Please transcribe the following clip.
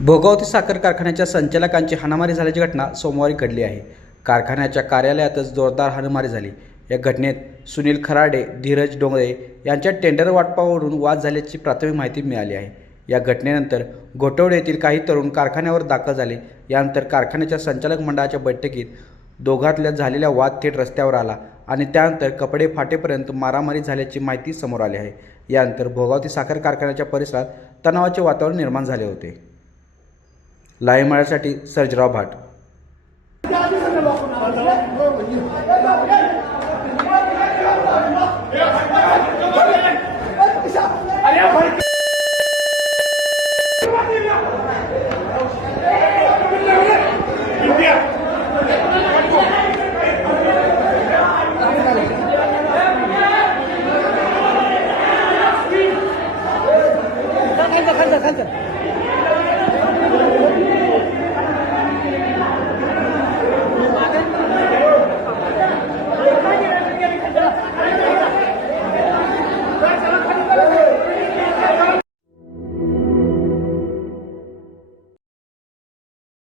भोगावती साखर कारखान्याच्या संचालकांची हाणामारी झाल्याची घटना सोमवारी घडली आहे। कारखान्याच्या कार्यालयातच जोरदार हाणामारी झाली। या घटनेत सुनील खराडे, धीरज डोंगरे यांच्या टेंडर वाटपावरून वाद झाल्याची प्राथमिक माहिती मिळाली आहे। या घटनेनंतर घोटवडे येथील काही तरुण कारखान्यावर दाखल झाले। यानंतर कारखान्याच्या संचालक मंडळाच्या बैठकीत दोघांतल्या झालेला वाद थेट रस्त्यावर आला आणि त्यानंतर कपडे फाटेपर्यंत मारामारी झाल्याची माहिती समोर आली आहे। यानंतर भोगावती साखर कारखान्याच्या परिसरात तणावाचे वातावरण निर्माण झाले होते। लाईव्ह मराठीसाठी सर्जराव भाट।